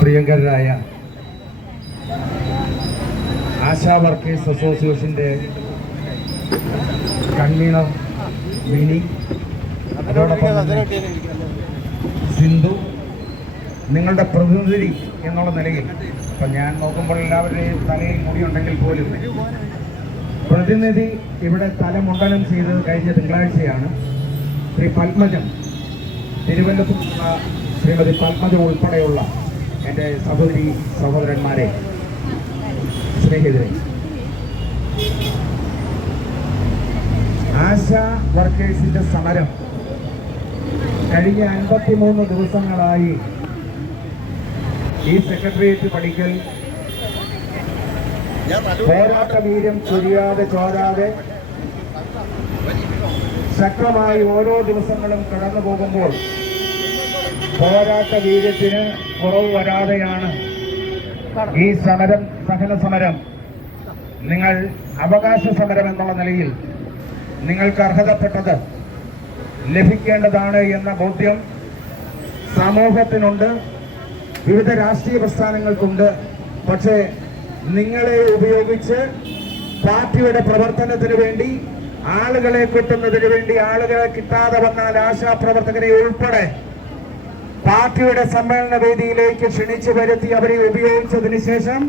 പ്രിയങ്കരായ ASHA workers അസോസിയേഷന്റെ convener Mini അതോടൊപ്പം സിന്ധു നിങ്ങളുടെ പ്രതിനിധി എന്നുള്ള നിലയിൽ. ഇപ്പം ഞാൻ നോക്കുമ്പോൾ എല്ലാവരുടെയും തലയിൽ മുടിയുണ്ടെങ്കിൽ പോലും പ്രതിനിധി ഇവിടെ തലമുണ്ടനം ചെയ്തത് കഴിഞ്ഞ തിങ്കളാഴ്ചയാണ്. ശ്രീ പത്മജം തിരുവനന്തപുരത്തുള്ള ശ്രീമതി പത്മജ ഉൾപ്പെടെയുള്ള എന്റെ സഹോദരി സഹോദരന്മാരെ സ്നേഹിതരെ. ആശ വർക്കേഴ്സിന്റെ സമരം കഴിഞ്ഞ അൻപത്തിമൂന്ന് ദിവസങ്ങളായി ഈ സെക്രട്ടേറിയറ്റ് പഠിക്കൽ പോരാട്ട വീര്യം ചൊരിയാതെ ചോരാതെ ശക്തമായി ഓരോ ദിവസങ്ങളും കടന്നു പോകുമ്പോൾ പോരാട്ട വീര്യത്തിന് കുറവ് വരാതെയാണ് ഈ സമരം സഹന സമരം. നിങ്ങൾ അവകാശ സമരം എന്നുള്ള നിലയിൽ നിങ്ങൾക്ക് അർഹതപ്പെട്ടത് ലഭിക്കേണ്ടതാണ് എന്ന ബോധ്യം സമൂഹത്തിനുണ്ട് വിവിധ രാഷ്ട്രീയ പ്രസ്ഥാനങ്ങൾക്കുണ്ട്. പക്ഷേ നിങ്ങളെ ഉപയോഗിച്ച് പാർട്ടിയുടെ പ്രവർത്തനത്തിന് വേണ്ടി ആളുകളെ കിട്ടുന്നതിന് വേണ്ടി ആളുകളെ കിട്ടാതെ വന്നാൽ ആശാപ്രവർത്തകരെ ഉൾപ്പെടെ പാർട്ടിയുടെ സമ്മേളന വേദിയിലേക്ക് ക്ഷണിച്ചു വരുത്തി അവരെ ഉപയോഗിച്ചതിന് ശേഷം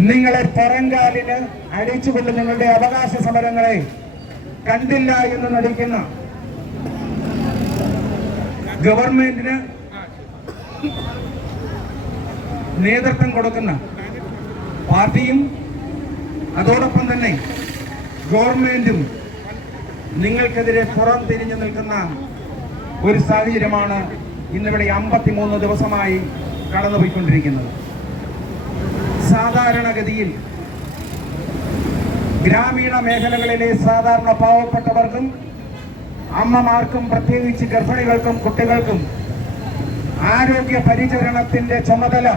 നിങ്ങളെ തരങ്കാലിന് അടിച്ചുകൊണ്ട് നിങ്ങളുടെ അവകാശ സമരങ്ങളെ കണ്ടില്ല എന്ന് നടിക്കുന്ന ഗവൺമെന്റിന് നേതൃത്വം കൊടുക്കുന്ന പാർട്ടിയും അതോടൊപ്പം തന്നെ ഗവൺമെന്റും നിങ്ങൾക്കെതിരെ പുറം തിരിഞ്ഞു നിൽക്കുന്ന ഒരു സാഹചര്യമാണ് ഇന്നിവിടെ അമ്പത്തിമൂന്ന് ദിവസമായി കടന്നുപോയിക്കൊണ്ടിരിക്കുന്നത്. സാധാരണഗതിയിൽ ഗ്രാമീണ മേഖലകളിലെ സാധാരണ പാവപ്പെട്ടവർക്കും അമ്മമാർക്കും പ്രത്യേകിച്ച് ഗർഭിണികൾക്കും കുട്ടികൾക്കും ആരോഗ്യ പരിചരണത്തിന്റെ ചുമതല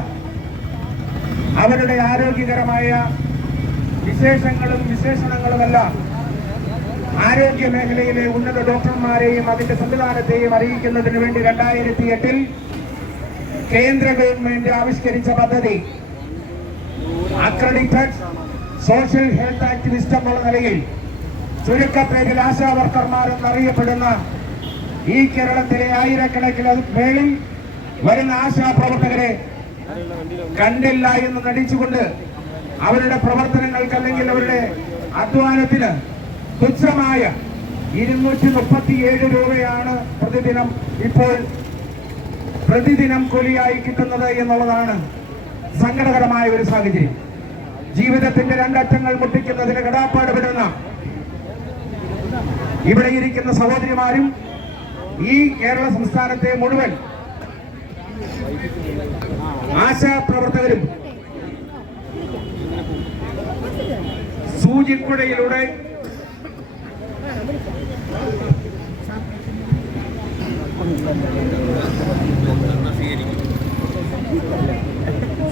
അവരുടെ ആരോഗ്യകരമായ വിശേഷങ്ങളും വിശേഷണങ്ങളുമെല്ലാം ആരോഗ്യ മേഖലയിലെ ഉന്നത ഡോക്ടർമാരെയും അതിന്റെ സംവിധാനത്തെയും അറിയിക്കുന്നതിന് വേണ്ടി രണ്ടായിരത്തി എട്ടിൽ കേന്ദ്ര ഗവൺമെന്റ് ആവിഷ്കരിച്ച പദ്ധതി. അക്രഡിറ്റഡ് സോഷ്യൽ ഹെൽത്ത് ആക്ടിവിസ്റ്റ് എന്നുള്ള നിലയിൽ ചുരുക്കപ്പേരിൽ ആശാ വർക്കർമാർ എന്നറിയപ്പെടുന്ന ഈ കേരളത്തിലെ ആയിരക്കണക്കിന് മേളിൽ വരുന്ന ആശാ പ്രവർത്തകരെ കണ്ടില്ല എന്ന് നടിച്ചുകൊണ്ട് അവരുടെ പ്രവർത്തനങ്ങൾക്ക് അല്ലെങ്കിൽ അവരുടെ അധ്വാനത്തിന് തുച്ഛമായ ഇരുന്നൂറ്റി മുപ്പത്തിയേഴ് രൂപയാണ് പ്രതിദിനം ഇപ്പോൾ പ്രതിദിനം കൊലിയായി കിട്ടുന്നത് എന്നുള്ളതാണ് സങ്കടകരമായ ഒരു സാഹചര്യം. ജീവിതത്തിന്റെ രണ്ടറ്റങ്ങൾ മുട്ടിക്കുന്നതിന് കടാപ്പാട് വിടുന്ന ഇവിടെ ഇരിക്കുന്ന സഹോദരിമാരും ഈ കേരള സംസ്ഥാനത്തെ മുഴുവൻ ആശാപ്രവർത്തകരും സൂചിക്കുഴയിലൂടെ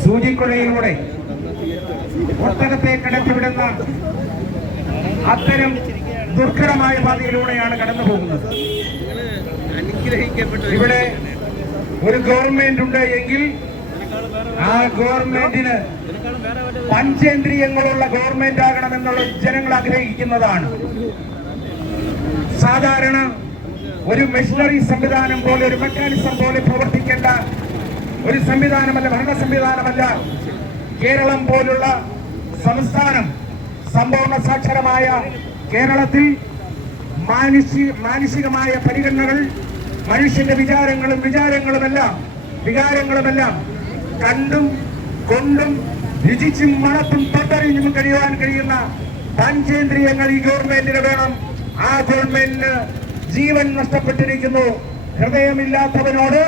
സൂചിക്കുഴയിലൂടെ ഒട്ടകത്തെ കടത്തിവിടുന്ന അത്തരം ദുർഘടമായ പാതയിലൂടെയാണ് കടന്നു പോകുന്നത്. ഇവിടെ ഒരു ഗവൺമെന്റ് ഉണ്ട് എങ്കിൽ ആ ഗവൺമെന്റിന് പഞ്ചേന്ദ്രിയങ്ങളുള്ള ഗവൺമെന്റ് ആകണമെന്നുള്ള ജനങ്ങൾ ആഗ്രഹിക്കുന്നതാണ്. സാധാരണ ഒരു മെഷീനറി സംവിധാനം പോലെ ഒരു മെക്കാനിസം പോലെ പ്രവർത്തിക്കേണ്ട ഒരു സംവിധാനമല്ല ഭരണ സംവിധാനമല്ല. കേരളം പോലുള്ള സംസ്ഥാനം സമ്പൂർണ സാക്ഷരമായ കേരളത്തിൽ മാനുഷി മാനുഷികമായ പരിഗണനകൾ മനുഷ്യന്റെ വിചാരങ്ങളും വിചാരങ്ങളുമെല്ലാം വികാരങ്ങളുമെല്ലാം കണ്ടും കൊണ്ടും രുചിച്ചും മണത്തും തൊട്ടറിഞ്ഞും കഴിയുവാൻ കഴിയുന്ന പഞ്ചേന്ദ്രിയങ്ങൾ ഈ ഗവൺമെന്റിന് വേണം. ആ ഗവൺമെന്റിന് ജീവൻ നഷ്ടപ്പെട്ടിരിക്കുന്നു. ഹൃദയമില്ലാത്തവനോട്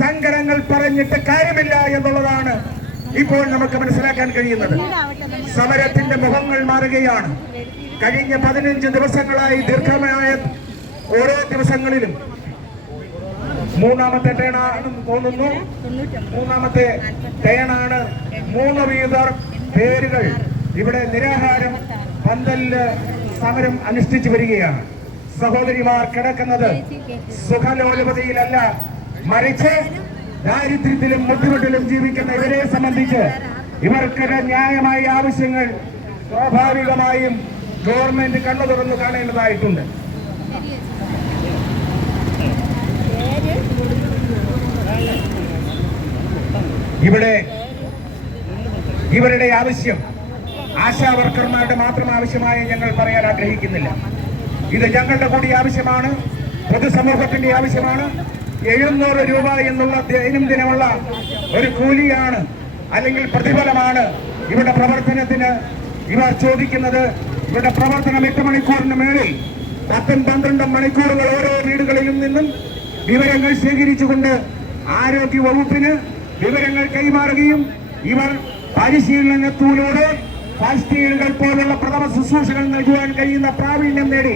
സങ്കടങ്ങൾ പറഞ്ഞിട്ട് കാര്യമില്ല എന്നുള്ളതാണ് ഇപ്പോൾ നമുക്ക് മനസ്സിലാക്കാൻ കഴിയുന്നത്. സമരത്തിന്റെ മുഖങ്ങൾ മാറുകയാണ്. കഴിഞ്ഞ പതിനഞ്ച് ദിവസങ്ങളായി ദീർഘമായ ഓരോ ദിവസങ്ങളിലും മൂന്നാമത്തെ ടേണാണെന്ന് തോന്നുന്നു. മൂന്നാമത്തെ ടേണാണ് മൂന്ന് വീതർ പേരുകൾ. ഇവിടെ നിരാഹാരം പന്തലിൽ സമരം അനുഷ്ഠിച്ചു വരികയാണ്. സഹോദരിമാർ കിടക്കുന്നത് സുഖലോലപതിയിലല്ല. മറിച്ച് ദാരിദ്ര്യത്തിലും ബുദ്ധിമുട്ടിലും ജീവിക്കുന്ന ഇവരെ സംബന്ധിച്ച് ഇവർക്കിടെ ന്യായമായ ആവശ്യങ്ങൾ സ്വാഭാവികമായും ഗവൺമെന്റ് കണ്ണു തുറന്നു കാണേണ്ടതായിട്ടുണ്ട്. ഇവിടെ ഇവരുടെ ആവശ്യം ആശാ വർക്കർമാരുടെ മാത്രം ആവശ്യമായി ഞങ്ങൾ പറയാൻ ആഗ്രഹിക്കുന്നില്ല. ഇത് ഞങ്ങളുടെ കൂടി ആവശ്യമാണ് പൊതുസമൂഹത്തിന്റെ ആവശ്യമാണ്. എഴുന്നൂറ് രൂപ എന്നുള്ള ദൈനംദിനമുള്ള ഒരു കൂലിയാണ് അല്ലെങ്കിൽ പ്രതിഫലമാണ് ഇവരുടെ പ്രവർത്തനത്തിന് ഇവർ ചോദിക്കുന്നത്. ഇവരുടെ പ്രവർത്തനം എട്ട് മണിക്കൂറിന് മേളിൽ പത്തും പന്ത്രണ്ടും മണിക്കൂറുകൾ ഓരോ വീടുകളിലും നിന്നും വിവരങ്ങൾ ശേഖരിച്ചുകൊണ്ട് ആരോഗ്യ വകുപ്പിന് വിവരങ്ങൾ കൈമാറുകയും ഇവർ പരിശീലനത്തിലൂടെ ഫസ്റ്റ് എയ്ഡുകൾ പോലുള്ള പ്രഥമ ശുശ്രൂഷകൾ നൽകുവാൻ കഴിയുന്ന പ്രാവീണ്യം നേടി.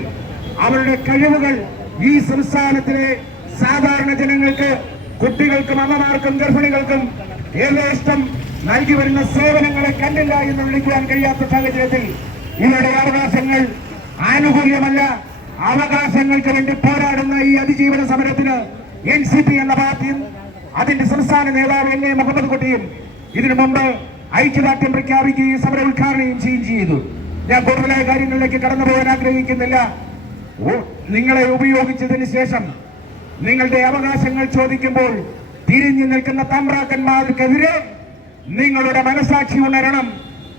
അവരുടെ കഴിവുകൾ ഈ സംസ്ഥാനത്തിലെ സാധാരണ ജനങ്ങൾക്ക് കുട്ടികൾക്കും അമ്മമാർക്കും ഗർഭിണികൾക്കും യഥേഷ്ടം നൽകി വരുന്ന സേവനങ്ങളെ കണ്ടില്ല എന്ന് വിളിക്കുവാൻ കഴിയാത്ത സാഹചര്യത്തിൽ ഇവരുടെ അവകാശങ്ങൾ ആനുകൂല്യമല്ല അവകാശങ്ങൾക്ക് വേണ്ടി പോരാടുന്ന ഈ അതിജീവന സമരത്തിന് എൻ സി പി എന്ന പാർട്ടിയും അതിന്റെ സംസ്ഥാന നേതാവ് എൻ എ മുഹമ്മദ് കുട്ടിയും ഇതിനു മുമ്പ് ഐക്യദാർഢ്യം പ്രഖ്യാപിക്കുകയും സമരം ഉദ്ഘാടനം ചെയ്യുകയും ചെയ്തു. ഞാൻ കൂടുതലായ കാര്യങ്ങളിലേക്ക് കടന്നു പോകാൻ ആഗ്രഹിക്കുന്നില്ല. നിങ്ങളെ ഉപയോഗിച്ചതിന് ശേഷം നിങ്ങളുടെ അവകാശങ്ങൾ ചോദിക്കുമ്പോൾ തിരിഞ്ഞു നിൽക്കുന്ന തമ്പ്രാക്കന്മാർക്കെതിരെ നിങ്ങളുടെ മനസാക്ഷി ഉണരണം.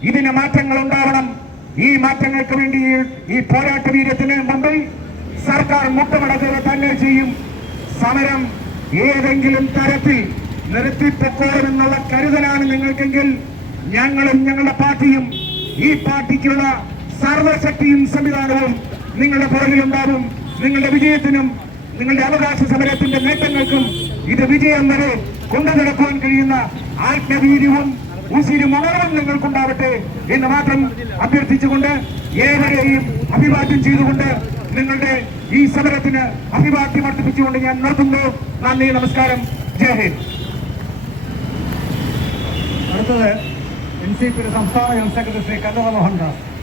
ഇതിന് മാറ്റങ്ങൾ ഉണ്ടാവണം. ഈ മാറ്റങ്ങൾക്ക് വേണ്ടി ഈ പോരാട്ട വീര്യത്തിന് മുമ്പിൽ സർക്കാർ മുട്ടുമടക്കുക തന്നെ ചെയ്യും. സമരം ഏതെങ്കിലും തരത്തിൽ നിർത്തിപ്പൊക്കോളുമെന്നുള്ള കരുതലാണ് നിങ്ങൾക്കെങ്കിൽ ഞങ്ങളും ഞങ്ങളുടെ പാർട്ടിയും ഈ പാർട്ടിക്കുള്ള സർവശക്തിയും സംവിധാനവും നിങ്ങളുടെ പുറകിലുണ്ടാവും. നിങ്ങളുടെ വിജയത്തിനും നിങ്ങളുടെ അവകാശ സമരത്തിന്റെ നേട്ടങ്ങൾക്കും ഇത് വിജയം വരെ കൊണ്ടു നടക്കുവാൻ കഴിയുന്ന ആത്മവീര്യവും ഉസിരും ഉണർവും നിങ്ങൾക്കുണ്ടാവട്ടെ എന്ന് മാത്രം അഭ്യർത്ഥിച്ചുകൊണ്ട് ഏവരെയും അഭിവാദ്യം ചെയ്തുകൊണ്ട് നിങ്ങളുടെ ഈ സമരത്തിന് അഭിവാദ്യം അർപ്പിച്ചുകൊണ്ട് ഞാൻ നിർത്തുന്നു. നന്ദി നമസ്കാരം. ജയ് ഹിന്ദ്. അടുത്തത് എൻ സി പിയുടെ സംസ്ഥാന ജനറൽ സെക്രട്ടറി ശ്രീ കല്ലറ മോഹൻദാസ്.